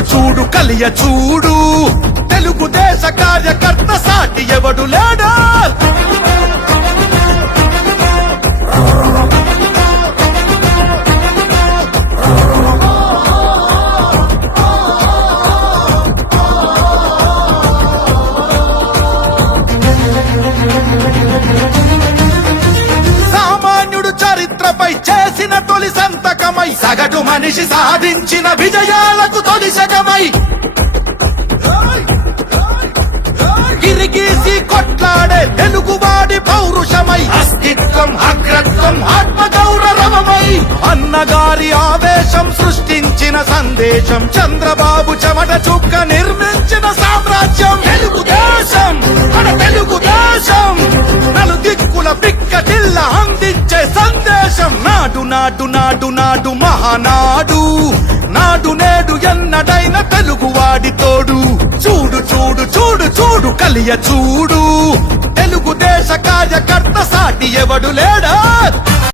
చూడు చూడు కలియ చూడు. తెలుగు దేశ కార్యకర్త సాటి ఎవడు లేడా? సామాన్యుడు చరిత్రపై చేసిన తోడి సంతకమై శకమై. గిరిగీసి కొట్లాడే తెలుగువాడి పౌరుషమై. అస్తిత్వం అగ్రత్వం ఆత్మ గౌరవమై అన్నగారి ఆవేశం సృష్టించిన సందేశం. చంద్రబాబు చెమట చుక్క నిర్మించిన సామ్రాజ్యం. తెలుగుదేశం మన తెలుగుదేశం నలు దిక్కుల పిక్కటిల్ల అందించే సందేశం. నాడు నాడు నాడు నాడు మహానాడు. ఎన్నడైన తెలుగువాడి తోడు. చూడు చూడు చూడు చూడు కలియ చూడు. తెలుగుదేశ కార్యకర్త సాటి ఎవడు లేడా?